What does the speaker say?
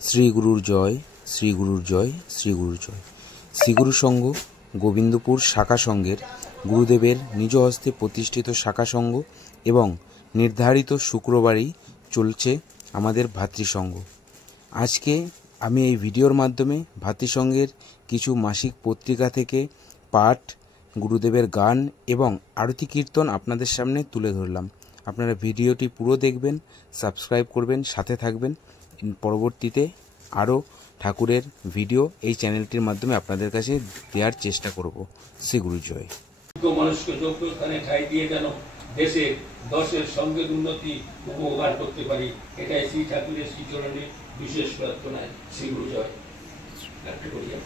শ্রী গুরুর জয়, শ্রী গুরুর জয়, শ্রী গুরুর জয়। শ্রী গুরু সংঘ গোবিন্দপুর শাখা সংঘের গুরুদেবের নিজ হস্তে প্রতিষ্ঠিত শাখা সংঘ এবং নির্ধারিত শুক্রবারই চলছে আমাদের ভাতৃসংঘ। আজকে আমি এই ভিডিওর মাধ্যমে ভাতৃসংঘের কিছু মাসিক পত্রিকা থেকে পাঠ, গুরুদেবের গান এবং আরতি কীর্তন আপনাদের সামনে তুলে ধরলাম। আপনারা ভিডিওটি পুরো দেখবেন, সাবস্ক্রাইব করবেন, সাথে থাকবেন। পরবর্তীতে আরও ঠাকুরের ভিডিও এই চ্যানেলটির মাধ্যমে আপনাদের কাছে দেওয়ার চেষ্টা করব। শ্রী গুরু জয়। মানুষকে যোগ্য স্থানে ঠাঁই দিয়ে যেন দেশে দশের সঙ্গে উন্নতি উপকার করতে পারি, এটাই শ্রী ঠাকুরের শ্রীচরণে বিশেষ প্রার্থনায়। শ্রী গুরু জয়। একটা করিয়া